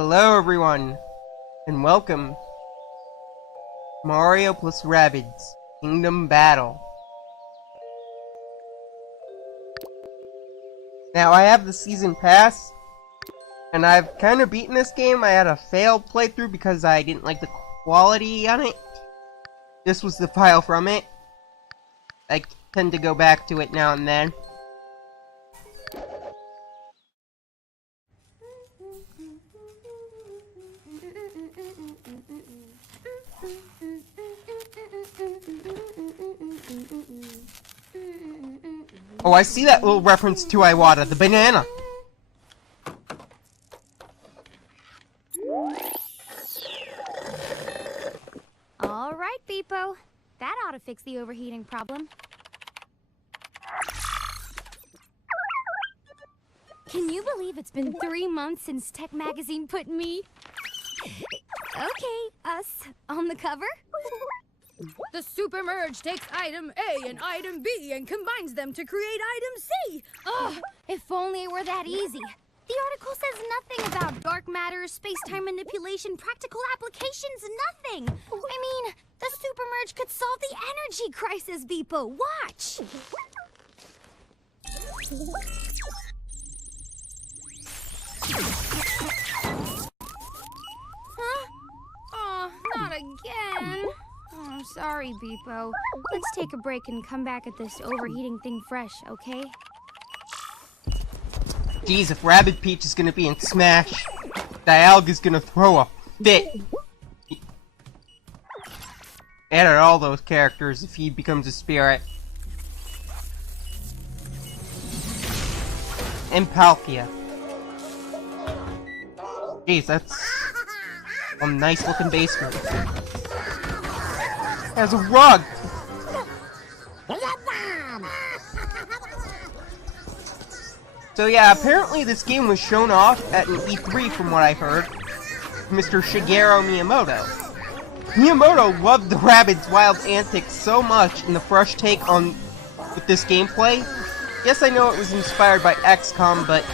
Hello everyone, and welcome to Mario plus Rabbids Kingdom Battle. Now I have the season pass, and I've kind of beaten this game. I had a failed playthrough because I didn't like the quality on it. This was the file from it. I tend to go back to it now and then. Oh, I see that little reference to Iwata, the banana! Alright, Beepo. That ought to fix the overheating problem. Can you believe it's been 3 months since Tech Magazine put me... us on the cover? The Super Merge takes item A and item B and combines them to create item C! Ugh, if only it were that easy. The article says nothing about dark matter, space-time manipulation, practical applications, nothing! I mean, the Super Merge could solve the energy crisis, Beepo. Watch! Huh? Oh, not again. Oh, sorry, Beepo. Let's take a break and come back at this overheating thing fresh, okay? Geez, if Rabbid Peach is gonna be in Smash, Dialga's gonna throw a fit. And at all those characters if he becomes a spirit. And Palkia. Jeez, that's a nice looking basement. There's a rug! So yeah, apparently this game was shown off at an E3 from what I heard. Mr. Shigeru Miyamoto. Miyamoto loved the Rabbids' wild antics so much in the fresh take on with this gameplay. Yes, I know it was inspired by XCOM, but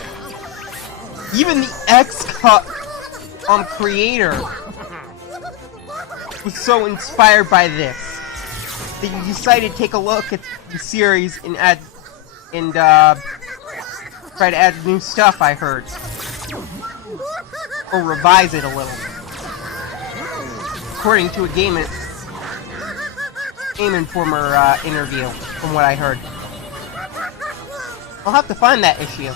even the XCOM creator was so inspired by this that he decided to take a look at the series and try to add new stuff, I heard. Or revise it a little. According to a Game Informer interview, from what I heard. I'll have to find that issue.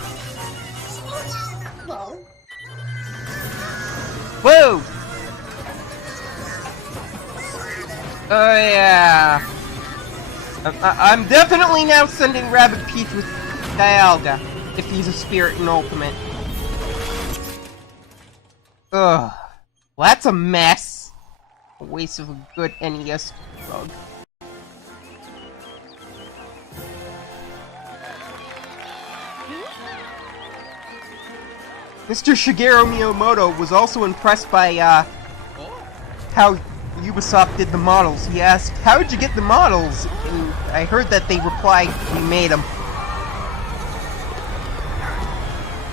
Whoa! Oh yeah. I'm definitely now sending Rabbid Peach with Dialga, if he's a spirit in Ultimate. Ugh. Well, that's a mess. A waste of a good NES drug. Mr. Shigeru Miyamoto was also impressed by, how Ubisoft did the models. He asked, "How did you get the models?" And I heard that they replied, "We made them."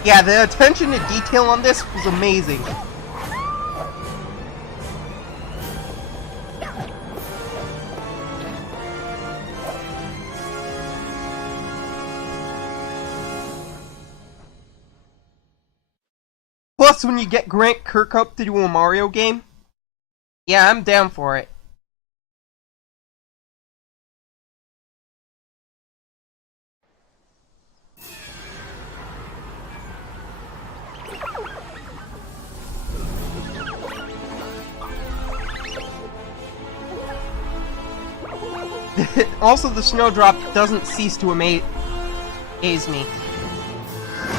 Yeah, the attention to detail on this was amazing. Plus, when you get Grant Kirkhope to do a Mario game, yeah, I'm down for it. Also, the snowdrop doesn't cease to amaze me.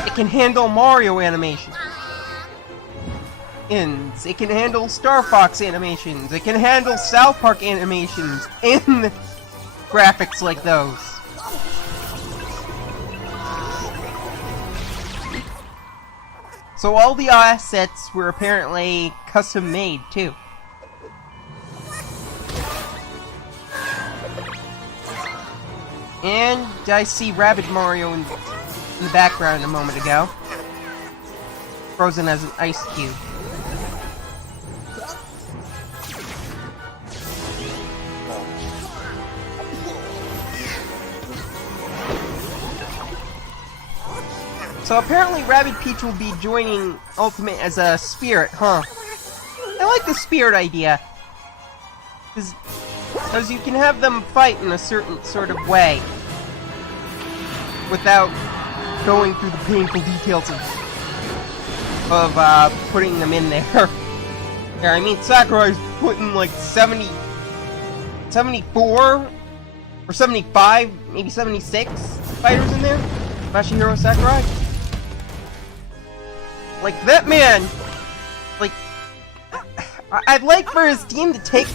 It can handle Mario animations. It can handle Star Fox animations. It can handle South Park animations in graphics like those. So all the assets were apparently custom made too. And I see Rabbid Mario in the background a moment ago. Frozen as an ice cube. So apparently Rabbid Peach will be joining Ultimate as a spirit, huh? I like the spirit idea. Because you can have them fight in a certain sort of way. Without going through the painful details of putting them in there. Yeah, I mean, Sakurai's putting like 74 or 75, maybe 76 fighters in there. Masahiro Sakurai. Like, that man, like, I'd like for his team to take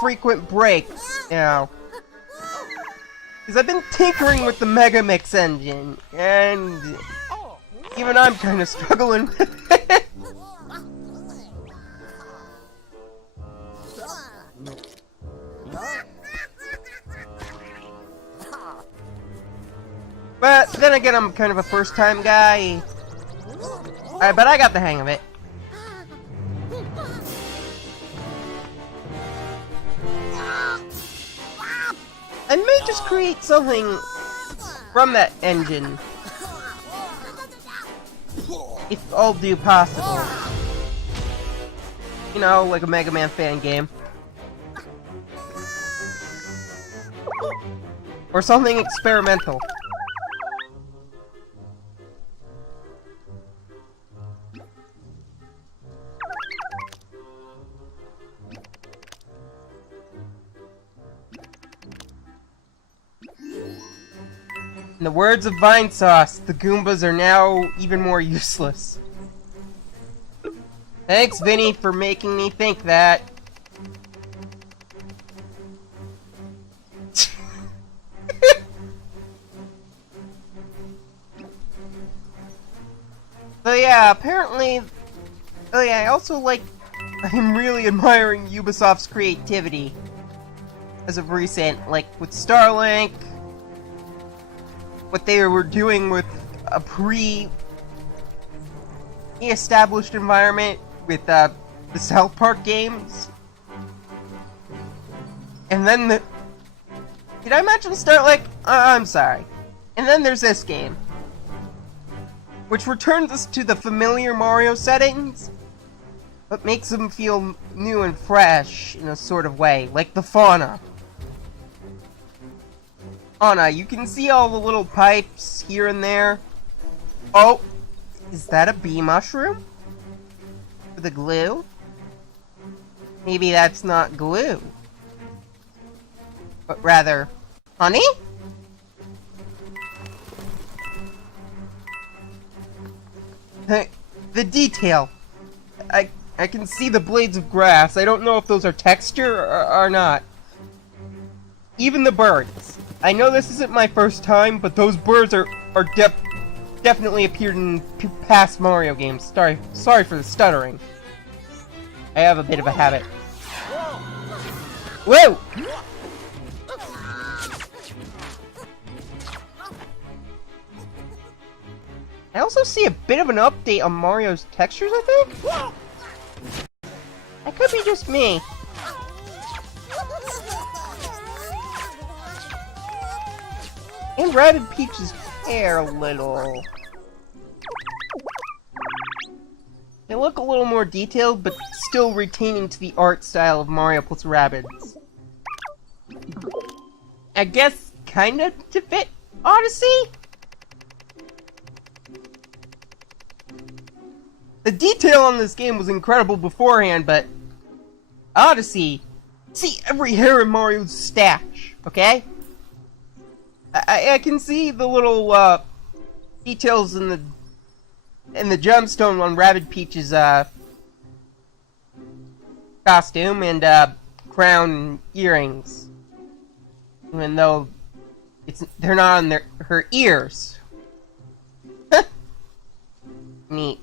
frequent breaks, you know. Because I've been tinkering with the Mega Mix engine, and even I'm kind of struggling with it. But then again, I'm kind of a first-time guy. But I got the hang of it. I may just create something from that engine. If all due possible. You know, like a Mega Man fan game. Or something experimental. In the words of Vine Sauce, the Goombas are now even more useless. Thanks, Vinny, for making me think that. So yeah, apparently... Oh yeah, I also like... I'm really admiring Ubisoft's creativity. As of recent, like with Starlink... What they were doing with a pre-established environment with the South Park games. And then the... Did I mention Starlink? I'm sorry. And then there's this game. Which returns us to the familiar Mario settings, but makes them feel new and fresh in a sort of way, like the fauna. Anna, you can see all the little pipes here and there. Oh, is that a bee mushroom? For the glue? Maybe that's not glue. But rather, honey? The detail. I can see the blades of grass. I don't know if those are texture or not. Even the birds. I know this isn't my first time, but those birds are definitely appeared in past Mario games. Sorry for the stuttering. I have a bit of a habit. Whoa! I also see a bit of an update on Mario's textures, I think? That could be just me. And Rabbid Peach's hair a little. They look a little more detailed, but still retaining to the art style of Mario plus Rabbids. I guess kinda to fit Odyssey? The detail on this game was incredible beforehand, but Odyssey, see every hair in Mario's stash, okay? I can see the little details in the gemstone on Rabbid Peach's costume and crown and earrings, even though they're not on her ears. Neat.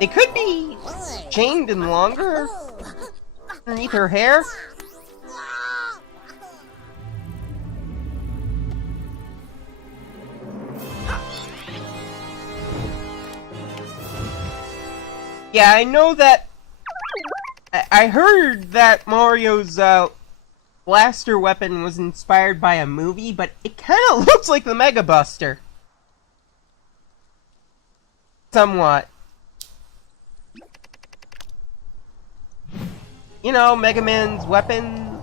They could be chained and longer underneath her hair. Yeah, I know that I heard that Mario's blaster weapon was inspired by a movie, but it kind of looks like the Mega Buster. Somewhat. You know, Mega Man's weapon.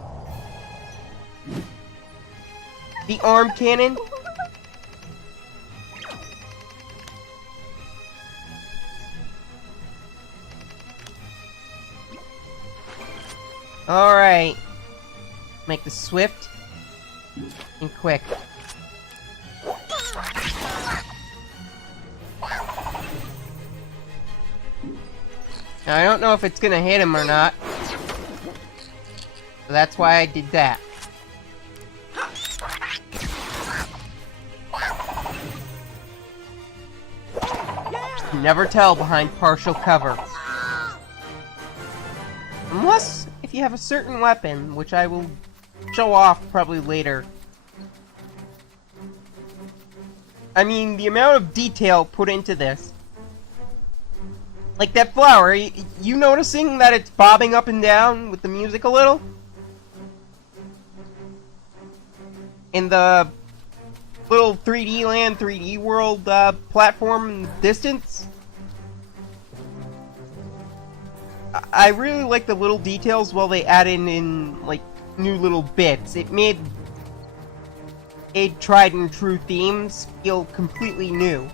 The arm cannon. Alright. Make this swift and quick. Now, I don't know if it's gonna hit him or not. So that's why I did that. You never tell behind partial cover. Unless if you have a certain weapon, which I will show off probably later. I mean, the amount of detail put into this. Like that flower, you noticing that it's bobbing up and down with the music a little? In the little 3D land, 3D world platform in the distance? I really like the little details while they add in like new little bits. It made tried and true themes feel completely new.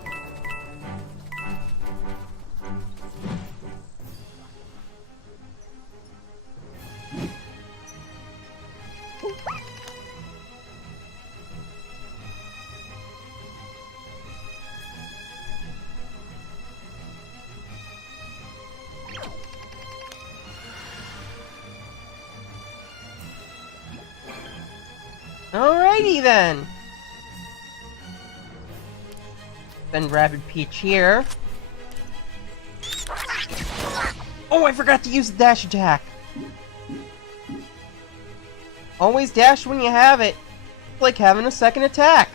Alrighty then. Then Rabbid Peach here. Oh, I forgot to use the dash attack. Always dash when you have it. It's like having a second attack.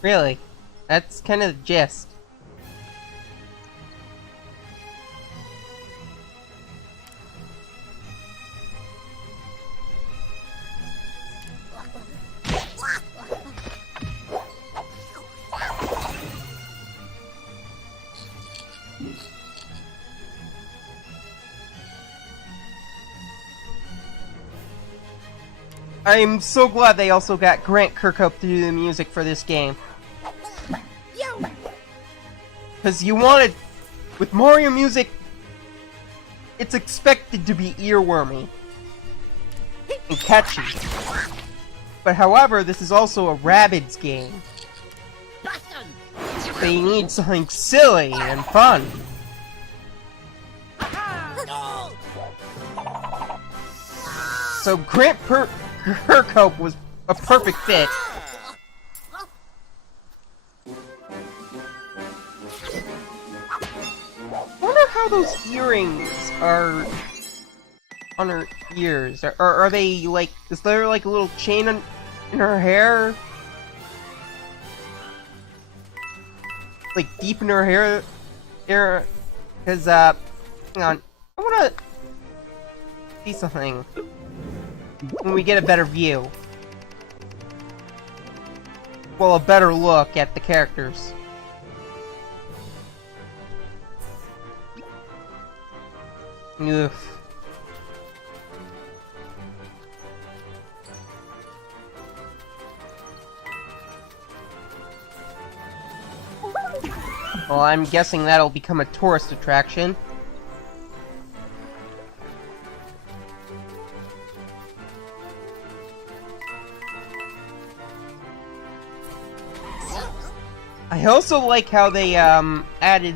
Really, that's kind of the gist. I'm so glad they also got Grant Kirkhope to do the music for this game. Because you wanted... With Mario music, it's expected to be earwormy and catchy. But however, this is also a Rabbids game. They need something silly and fun. So Grant Kirkhope was a perfect fit. I wonder how those earrings are on her ears. Are they like, is there like a little chain in her hair? Like deep in her hair? Because, hang on. I wanna see something. When we get a better view. Well, a better look at the characters. Oof. Well, I'm guessing that'll become a tourist attraction. I also like how they added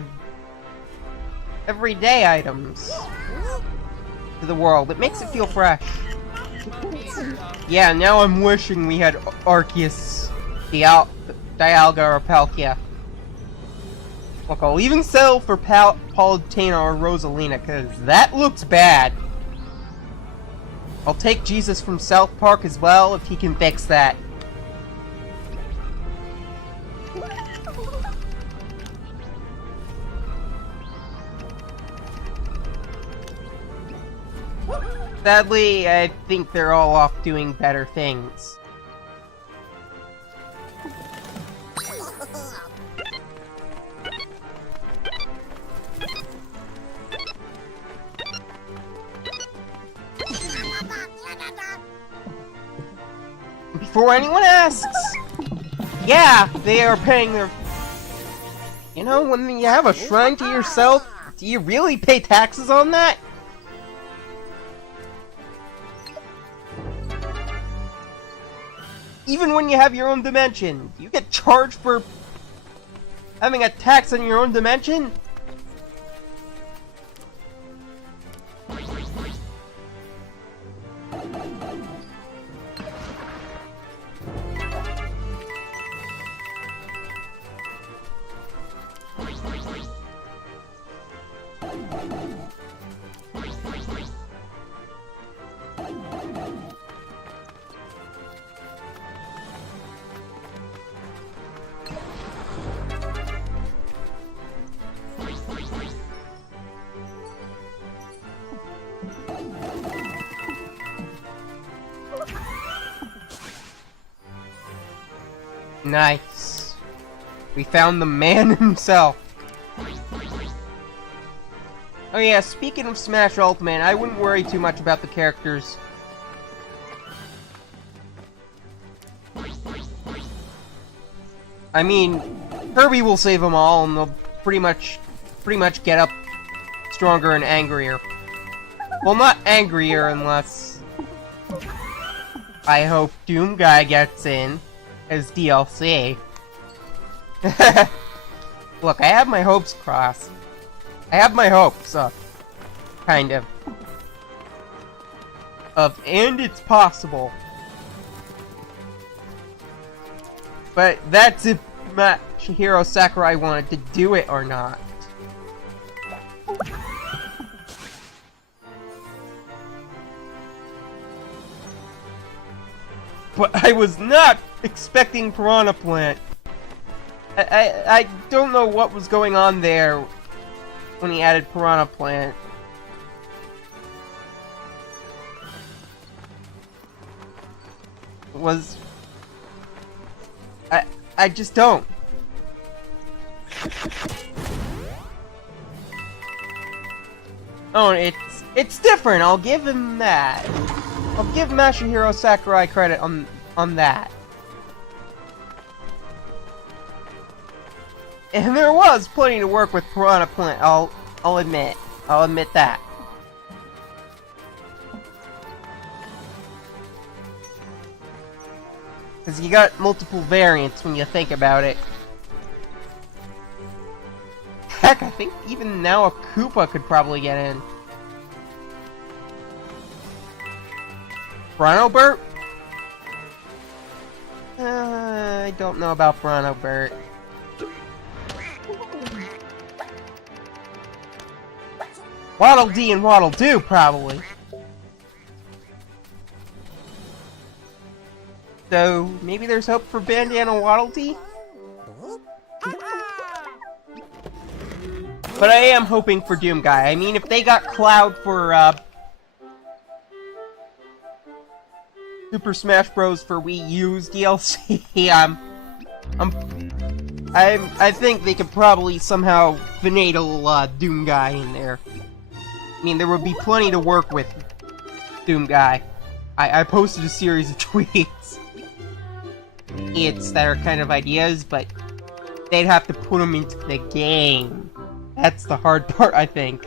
everyday items to the world. It makes it feel fresh. Yeah, now I'm wishing we had Arceus, Dialga, or Palkia. Look, I'll even settle for Palutena or Rosalina, because that looks bad. I'll take Jesus from South Park as well, if he can fix that. Sadly, I think they're all off doing better things. Before anyone asks, yeah, they are paying their... You know, when you have a shrine to yourself, do you really pay taxes on that? Even when you have your own dimension, you get charged for having a tax on your own dimension? Nice. We found the man himself. Oh yeah, speaking of Smash Ultimate, I wouldn't worry too much about the characters. I mean, Kirby will save them all, and they'll pretty much get up stronger and angrier. Well, not angrier unless... I hope Doom Guy gets in as DLC. Look, I have my hopes crossed. I have my hopes up. Kind of. And it's possible. But that's if Chihiro Sakurai wanted to do it or not. But I was not expecting Piranha Plant. I don't know what was going on there when he added Piranha Plant. I just don't. Oh, it's different. I'll give him that. I'll give Masahiro Sakurai credit on that. And there was plenty to work with Piranha Plant. I'll admit. I'll admit that. Because you got multiple variants when you think about it. Heck, I think even now a Koopa could probably get in. Bronobert? I don't know about Bronobert. Waddle Dee and Waddle Doo, probably. So, maybe there's hope for Bandana Waddle Dee? But I am hoping for Doom Guy. I mean, if they got Cloud for, Super Smash Bros. For Wii U's DLC, I think they could probably somehow finagle, Doom Guy in there. I mean, there would be plenty to work with Doom Guy. I posted a series of tweets. That are kind of ideas, but they'd have to put them into the game. That's the hard part, I think.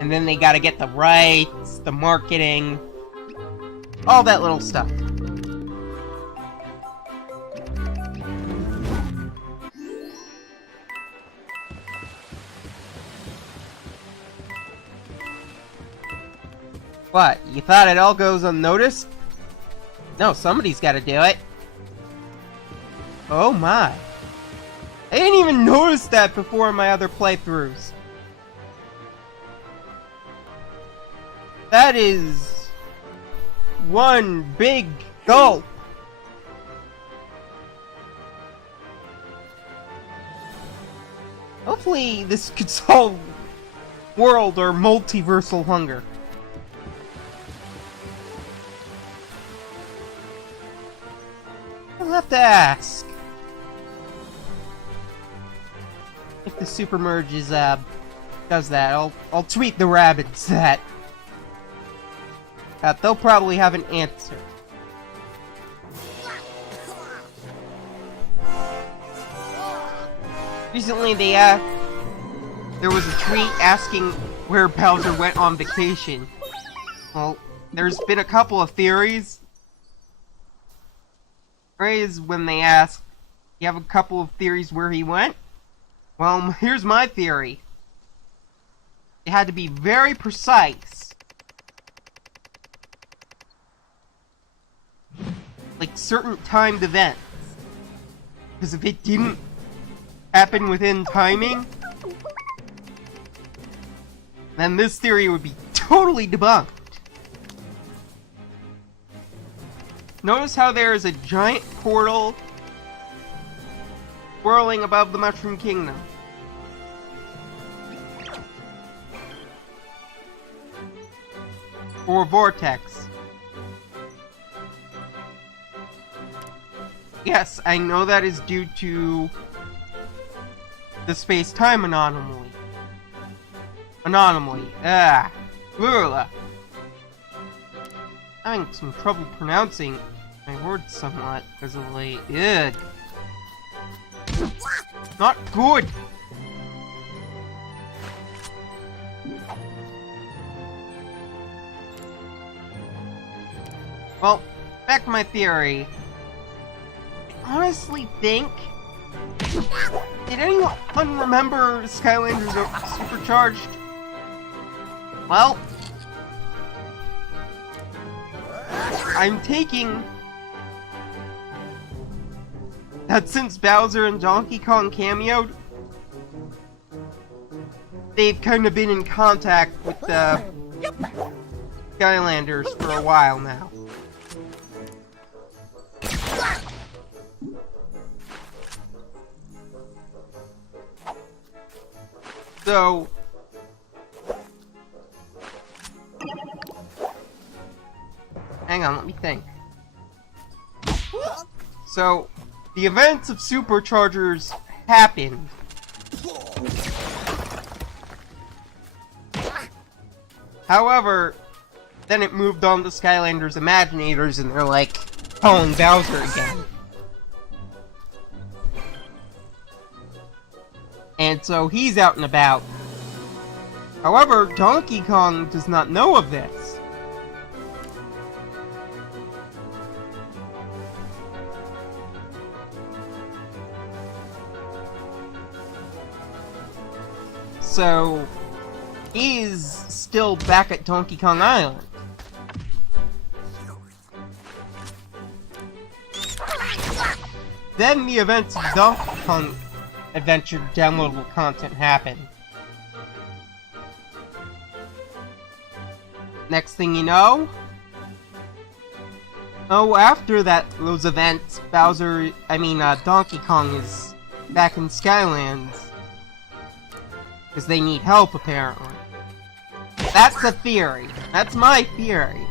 And then they gotta get the rights, the marketing, all that little stuff. What, you thought it all goes unnoticed? No, somebody's gotta do it. Oh my. I didn't even notice that before in my other playthroughs. That is... one big gulp. Hopefully this could solve world or multiversal hunger. I'll have to ask if the super merge is does that. I'll tweet the Rabbids that. They'll probably have an answer. Recently, there was a tweet asking where Bowser went on vacation. Well, there's been a couple of theories raised when they asked, "You have a couple of theories where he went?" Well, here's my theory. It had to be very precise. Like certain timed events. Because if it didn't happen within timing, then this theory would be totally debunked. Notice how there is a giant portal swirling above the Mushroom Kingdom. Or vortex. Yes, I know that is due to the space-time anomaly. Ugh. Having some trouble pronouncing my words somewhat as of late. Ugh. Not good. Well, back to my theory. I honestly think... Did anyone remember Skylanders Supercharged? Well... I'm taking... that since Bowser and Donkey Kong cameoed, they've kind of been in contact with the Skylanders for a while now. So, hang on, let me think. So, the events of Superchargers happened. However, then it moved on to Skylanders Imaginators and they're like, calling Bowser again. And so he's out and about. However, Donkey Kong does not know of this. So, he's still back at Donkey Kong Island. Then the events of Donkey Kong Adventure downloadable content happen. Next thing you know... oh, after those events, Donkey Kong is back in Skylands. Because they need help, apparently. That's a theory. That's my theory.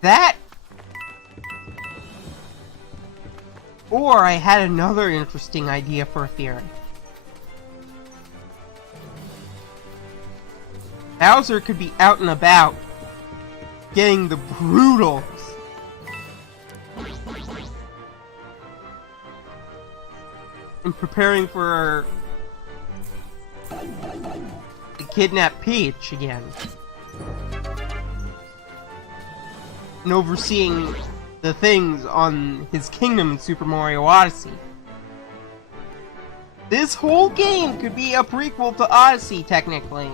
That... or I had another interesting idea for a theory. Bowser could be out and about, getting the brutals. And preparing for... to kidnap Peach again. And overseeing the things on his kingdom in Super Mario Odyssey. This whole game could be a prequel to Odyssey, technically.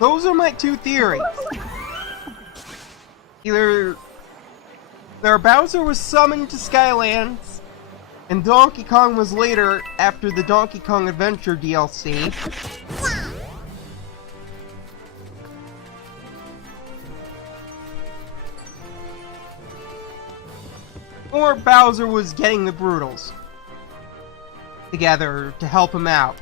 Those are my two theories. Either There, Bowser was summoned to Skylands, and Donkey Kong was later after the Donkey Kong Adventure DLC. Or Bowser was getting the Broodals together to help him out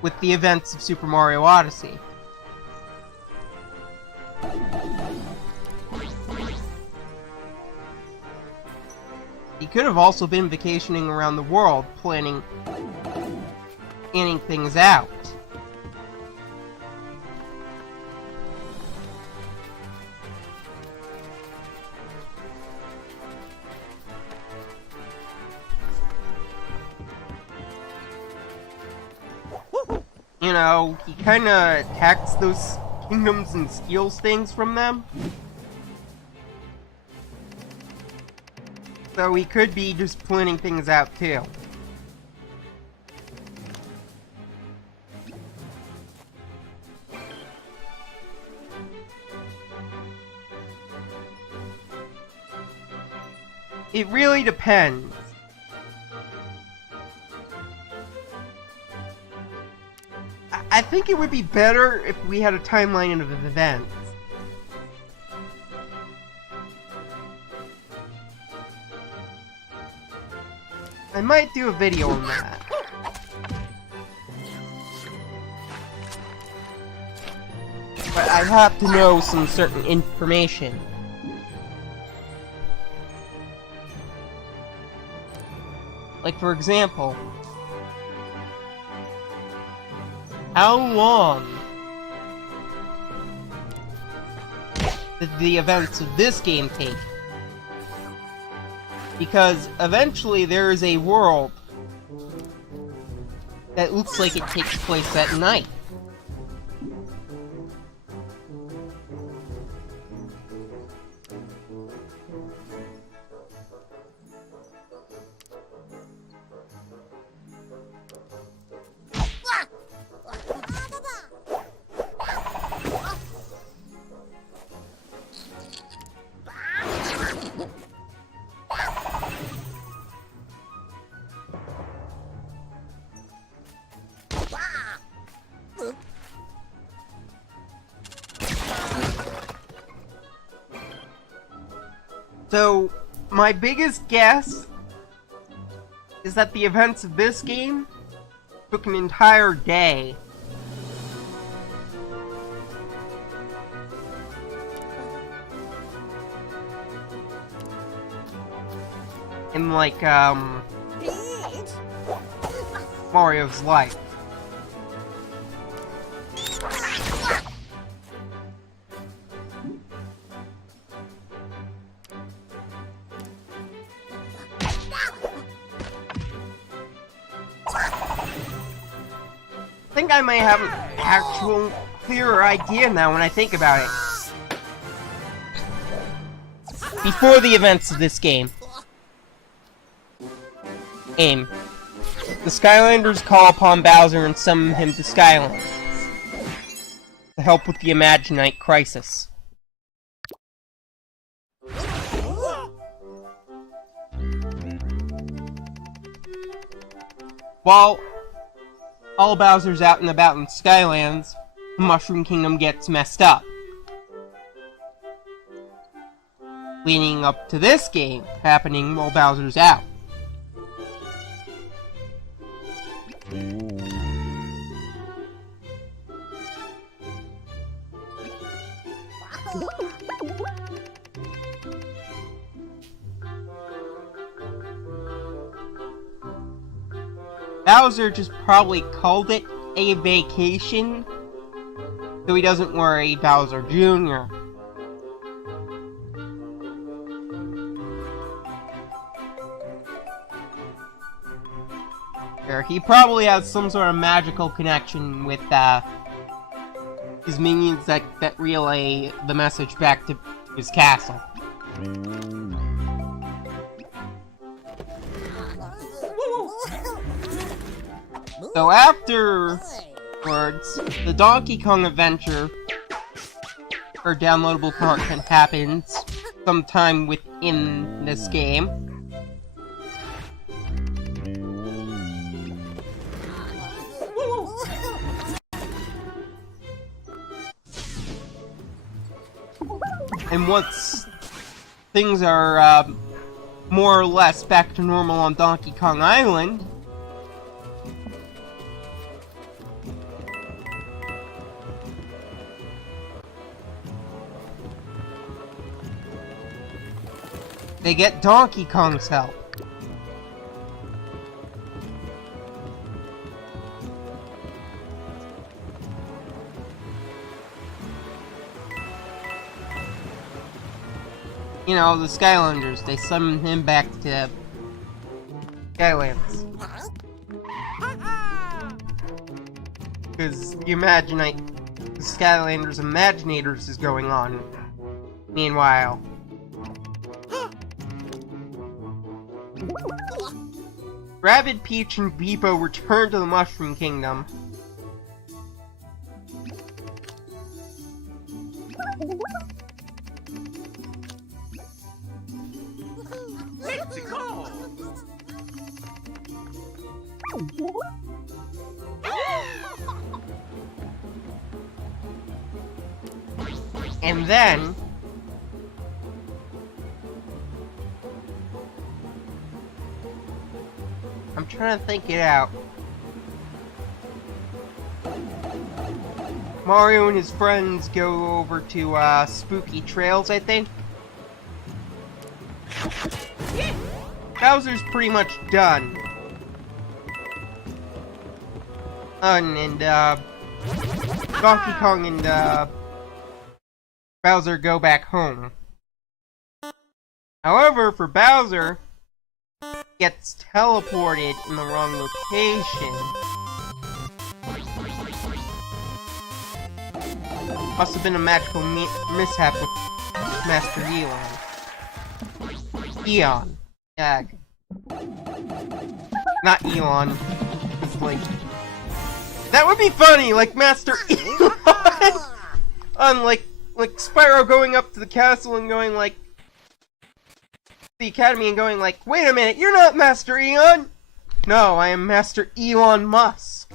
with the events of Super Mario Odyssey. He could have also been vacationing around the world, planning things out. You know, he kinda attacks those kingdoms and steals things from them. So he could be just planning things out too. It really depends. I think it would be better if we had a timeline of events. I might do a video on that. But I have to know some certain information. Like, for example, how long did the events of this game take? Because eventually there is a world that looks like it takes place at night. So, my biggest guess is that the events of this game took an entire day. In like, Mario's life. I think I may have an actual clearer idea now when I think about it. Before the events of this game. The Skylanders call upon Bowser and summon him to Skylands to help with the Imaginite crisis. While all Bowser's out and about in Skylands, the Mushroom Kingdom gets messed up. Leading up to this game happening while Bowser's out. Bowser just probably called it a vacation, so he doesn't worry Bowser Jr. He probably has some sort of magical connection with his minions that relay the message back to his castle. So afterwards, the Donkey Kong Adventure, or downloadable content, happens, sometime within this game. And once things are more or less back to normal on Donkey Kong Island, they get Donkey Kong's help. You know, the Skylanders, they summon him back to Skylands. Because the the Skylanders Imaginators is going on. Meanwhile. Rabbid, Peach, and Beepo return to the Mushroom Kingdom. And then I'm trying to think it out. Mario and his friends go over to Spooky Trails, I think. Bowser's pretty much done. And Donkey Kong and Bowser go back home. However, for Bowser, gets teleported in the wrong location. Must have been a magical mishap with Master Elon. Eon. Yeah. Not Elon. It's like... That would be funny, like Master Elon! On like Spyro going up to the castle and going like... the academy and going like, wait a minute, you're not Master Eon! No, I am Master Elon Musk.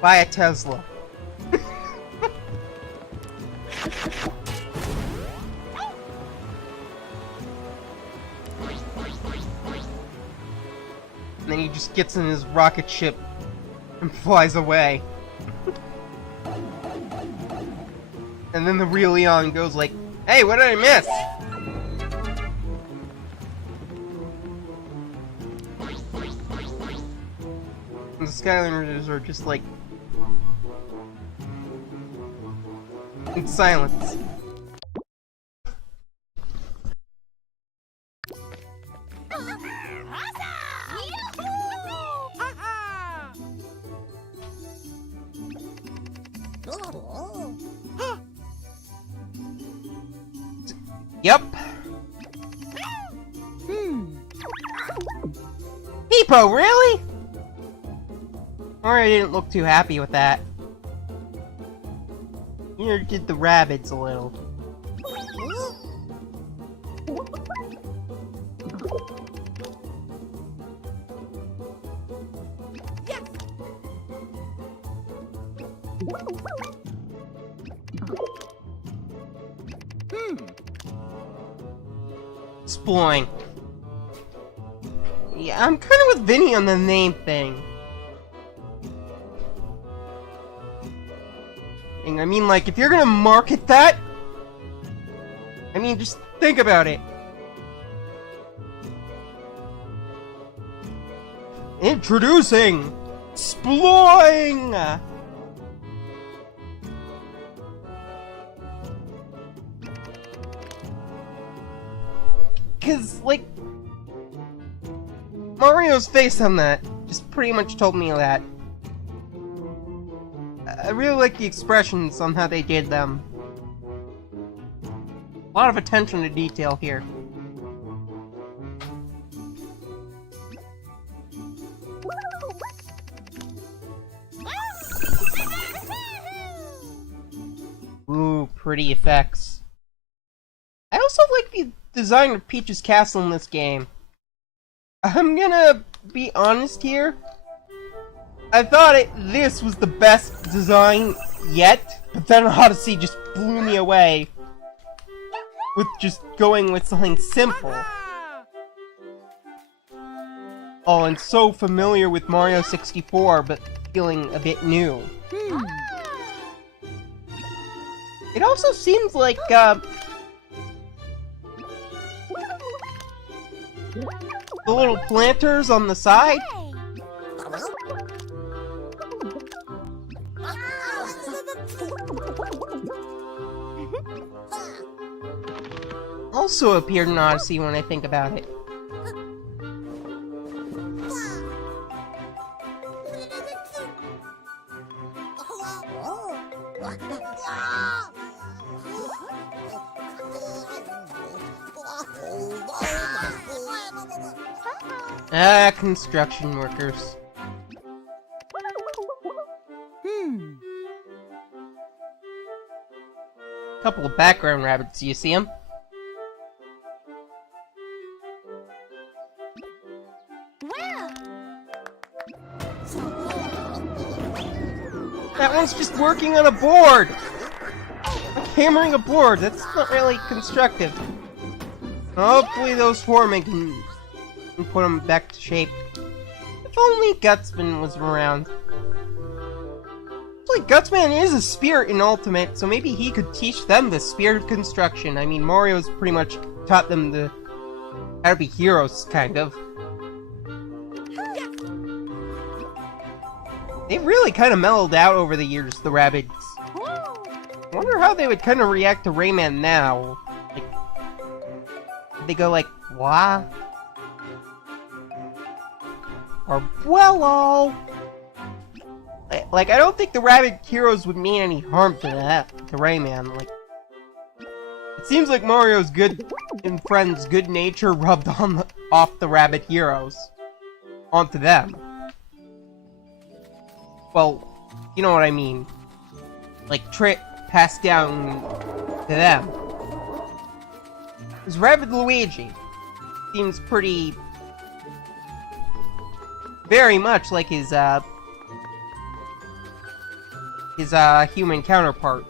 Buy a Tesla. And then he just gets in his rocket ship and flies away. And then the real Eon goes like, hey, what did I miss? And the Skylanders are just like... in silence. Yep. Beepo, really? Mario didn't look too happy with that. Neither did the Rabbids a little. Exploring. Yeah, I'm kind of with Vinny on the name thing. And I mean, like, if you're gonna market that, I mean, just think about it. Introducing Sploring! Cause, like, Mario's face on that just pretty much told me that. I really like the expressions on how they did them. A lot of attention to detail here. pretty effects. I also like the design of Peach's castle in this game. I'm gonna be honest here. I thought this was the best design yet, but then Odyssey just blew me away with just going with something simple. Oh, and so familiar with Mario 64, but feeling a bit new. It also seems like, the little planters on the side also appeared in Odyssey when I think about it. Construction workers. Couple of background rabbits, do you see them? That one's just working on a board! Like hammering a board, that's not really constructive. Hopefully those foremen can put them back to shape. If only Gutsman was around. Actually, Gutsman is a spirit in Ultimate, so maybe he could teach them the spirit of construction. I mean, Mario's pretty much taught them how to be heroes, kind of. They've really kind of mellowed out over the years, the Rabbids. I wonder how they would kind of react to Rayman now. Like, would they go like, "Wah?" Or "Wello?" Like, I don't think the Rabbid heroes would mean any harm to Rayman. Like, it seems like Mario's good and friends' good nature rubbed off the Rabbid heroes onto them. Well, you know what I mean. Like, passed down to them. Because Rabbid Luigi seems pretty... very much like his human counterpart.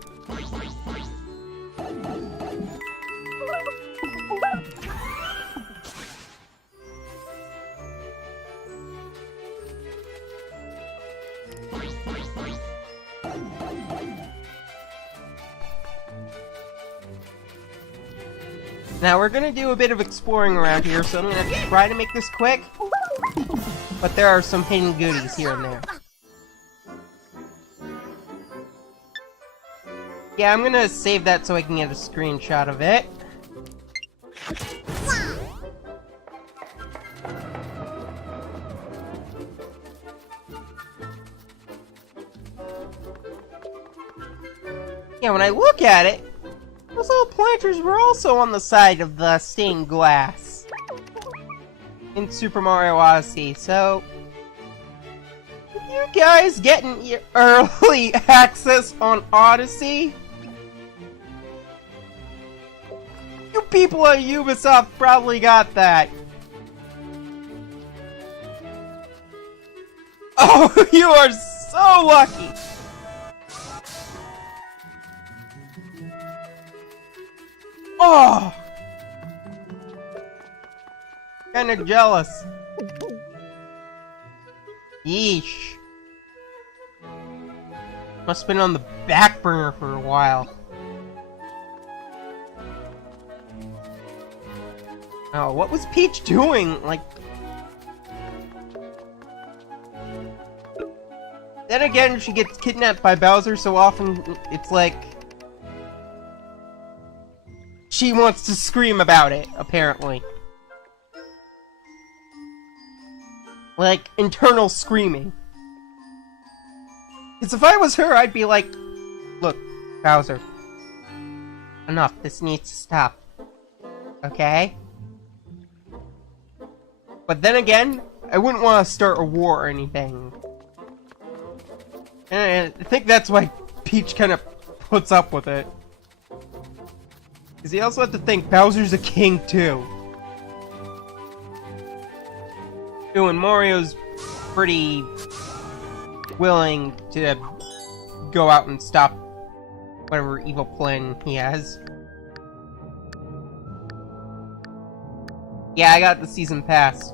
Now we're gonna do a bit of exploring around here, so I'm gonna try to make this quick. But there are some hidden goodies here and there. Yeah, I'm gonna save that so I can get a screenshot of it. Yeah, when I look at it, those little planters were also on the side of the stained glass in Super Mario Odyssey, so... you guys getting early access on Odyssey? You people at Ubisoft probably got that. Oh, you are so lucky! Oh! Kinda jealous. Yeesh. Must've been on the back burner for a while. Oh, what was Peach doing? Like... then again, she gets kidnapped by Bowser so often, it's like... she wants to scream about it, apparently. Like, internal screaming. Because if I was her, I'd be like, look, Bowser. Enough, this needs to stop. Okay? But then again, I wouldn't want to start a war or anything. And I think that's why Peach kind of puts up with it. Because you also have to think Bowser's a king too. Ooh, and Mario's pretty willing to go out and stop whatever evil plan he has. Yeah, I got the season pass.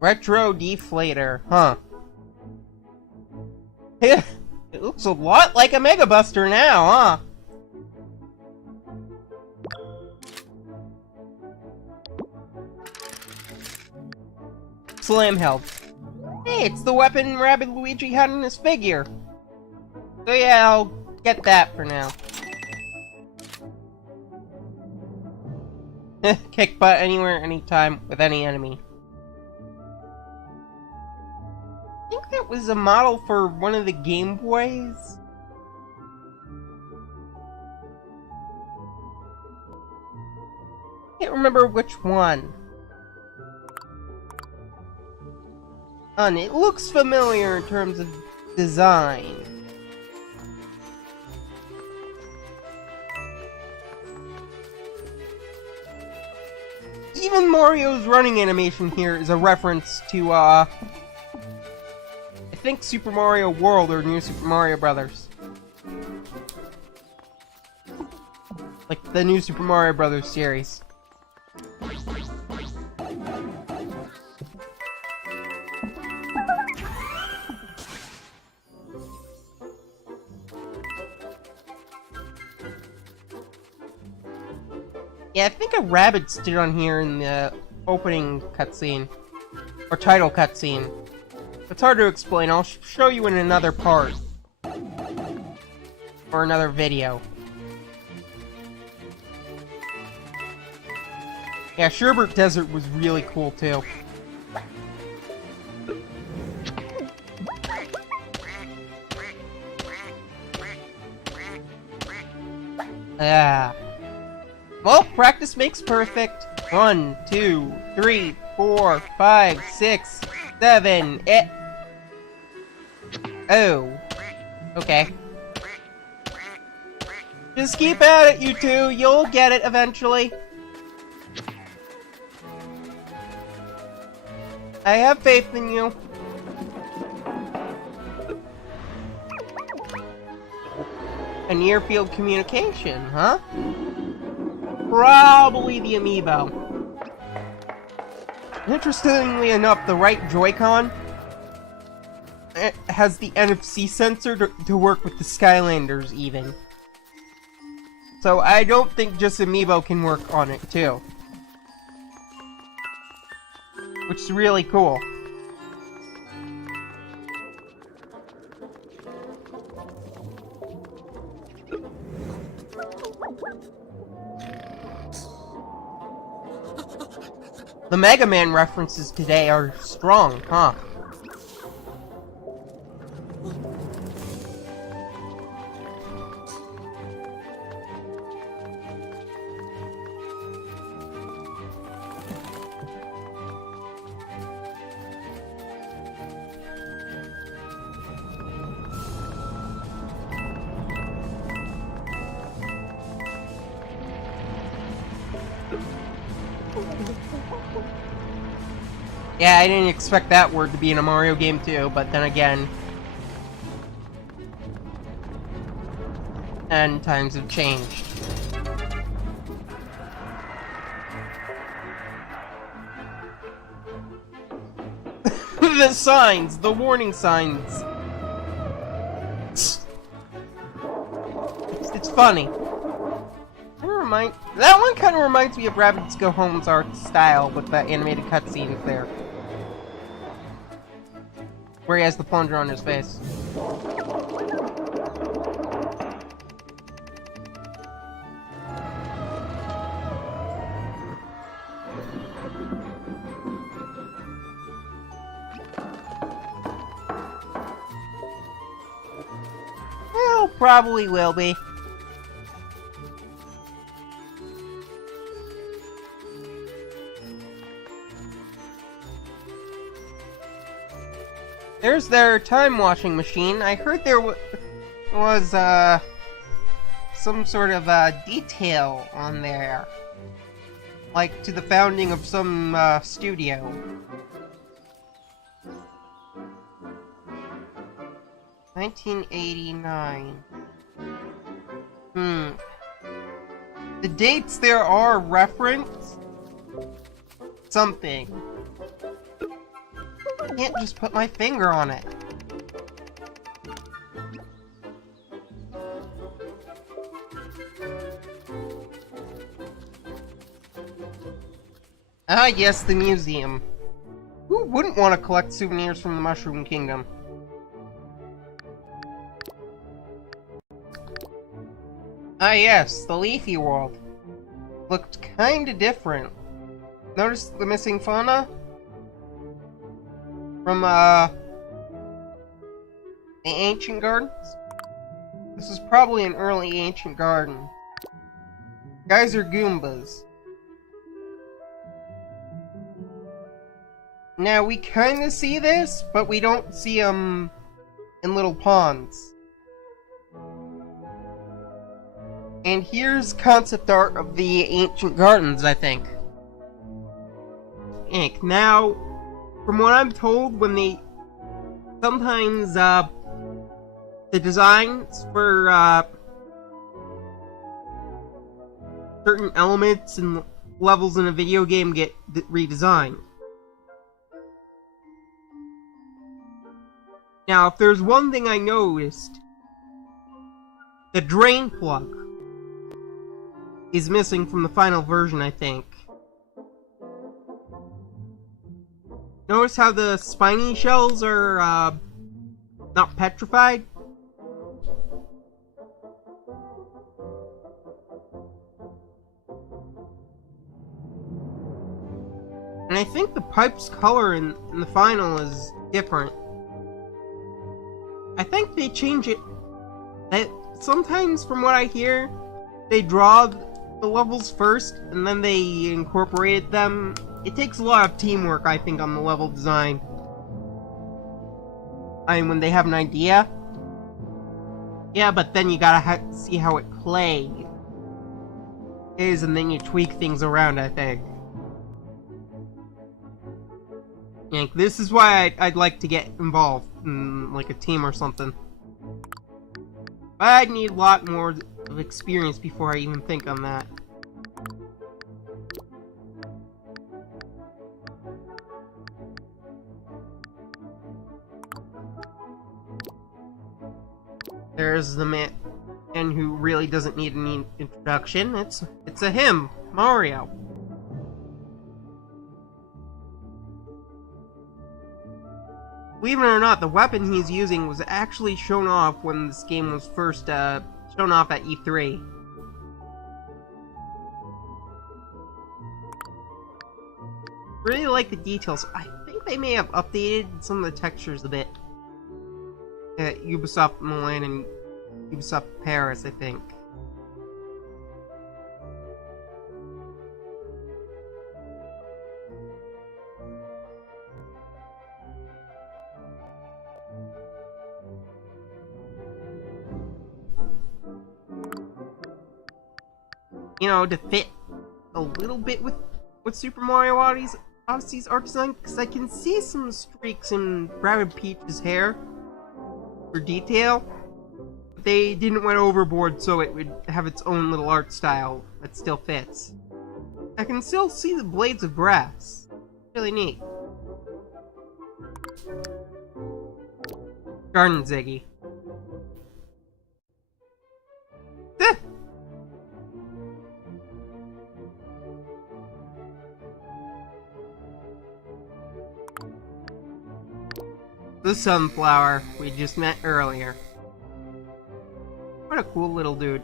Retro deflator, huh? It looks a lot like a Mega Buster now, huh? Slam health. Hey, it's the weapon Rabbid Luigi had in his figure. So yeah, I'll get that for now. Kick butt anywhere, anytime, with any enemy. I think that was a model for one of the Game Boys. Can't remember which one. And it looks familiar in terms of design. Even Mario's running animation here is a reference to, I think Super Mario World or New Super Mario Brothers. Like the New Super Mario Brothers series. Yeah, I think a rabbit stood on here in the opening cutscene. Or title cutscene. It's hard to explain, I'll show you in another part. Or another video. Yeah, Sherbert Desert was really cool too. Ah. Well, practice makes perfect. 1, 2, 3, 4, 5, 6, 7, 8. Oh. Okay. Just keep at it, you two. You'll get it eventually. I have faith in you. A near-field communication, huh? Probably the amiibo. Interestingly enough, the right Joy-Con has the NFC sensor to work with the Skylanders, even. So I don't think just amiibo can work on it, too. Which is really cool. The Mega Man references today are strong, huh? Yeah, I didn't expect that word to be in a Mario game too, but then again... And times have changed. The signs! The warning signs! It's funny. That one kind of reminds me of Rabbids Go Home's art style with the animated cutscenes there. Where he has the plunger on his face. Well, probably will be. There's their time washing machine. I heard there was some sort of detail on there. Like to the founding of some studio. $1989. The dates there are referenced something. I can't just put my finger on it. Ah, yes, the museum. Who wouldn't want to collect souvenirs from the Mushroom Kingdom? Ah, yes, the Leafy World. Looked kinda different. Notice the missing fauna? From, the Ancient Gardens? This is probably an early Ancient Garden. Guys are Goombas. Now, we kinda see this, but we don't see them in little ponds. And here's concept art of the Ancient Gardens, I think. Now, from what I'm told, when they... Sometimes, the designs for, certain elements and levels in a video game get redesigned. Now, if there's one thing I noticed, the drain plug is missing from the final version, I think. Notice how the spiny shells are, not petrified? And I think the pipe's color in the final is different. I think they change it. Sometimes, from what I hear, they draw the levels first, and then they incorporate them. It takes a lot of teamwork, I think, on the level design. I mean, when they have an idea. Yeah, but then you gotta see how it plays. And then you tweak things around, I think. Like, this is why I'd like to get involved in, like, a team or something. But I'd need a lot more of experience before I even think on that. There's the man who really doesn't need any introduction. It's a him, Mario. Believe it or not, the weapon he's using was actually shown off when this game was first shown off at E3. Really like the details. I think they may have updated some of the textures a bit. At Ubisoft Milan and Ubisoft Paris, I think. You know, to fit a little bit with Super Mario Odyssey's art design, because I can see some streaks in Rabbid Peach's hair for detail. They didn't went overboard so it would have its own little art style that still fits. I can still see the blades of grass. Really neat. Garden Ziggy. The sunflower we just met earlier. What a cool little dude.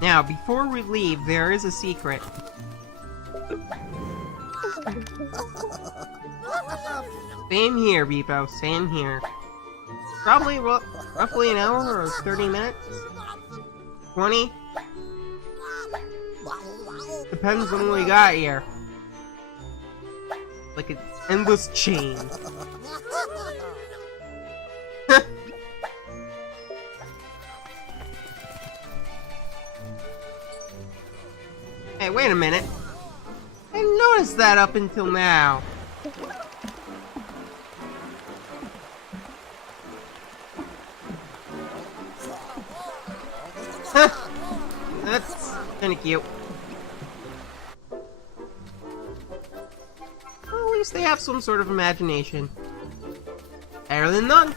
Now, before we leave, there is a secret. Same here, Beepo, same here. Probably, roughly an hour or 30 minutes? 20? Depends on what we got here. Like an endless chain. Hey, wait a minute. I didn't notice that up until now. That's kinda cute. Well, at least they have some sort of imagination. Better than none.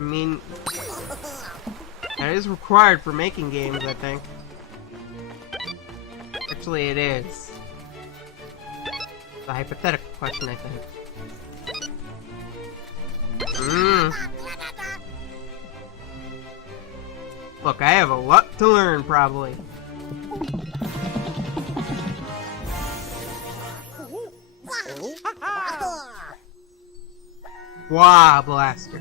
I mean, that is required for making games, I think. Actually, it is. It's a hypothetical question, I think. Look, I have a lot to learn, probably. Wow, blaster.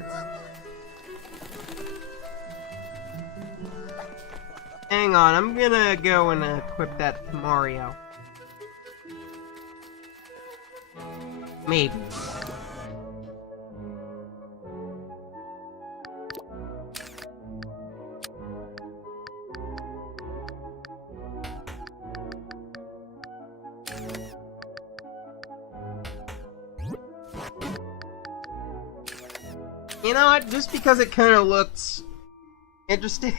Hang on, I'm gonna go and equip that to Mario. Maybe. You know what? Just because it kind of looks interesting,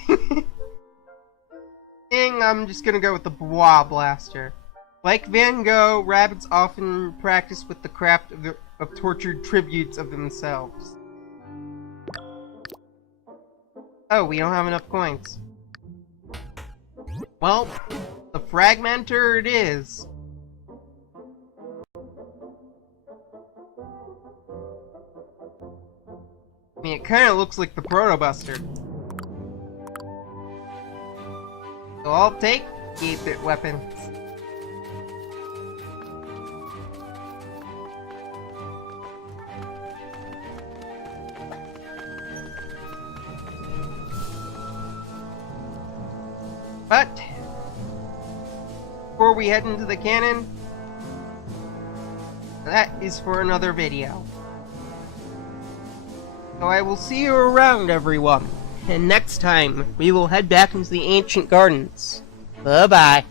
I'm just gonna go with the Bois Blaster. Like Van Gogh, Rabbids often practice with the craft of tortured tributes of themselves. Oh, we don't have enough coins. Well, the Fragmenter it is. I mean, it kind of looks like the Proto Buster. So I'll take 8-bit weapons. But before we head into the cannon, that is for another video. So I will see you around, everyone. And next time, we will head back into the ancient gardens. Bye-bye.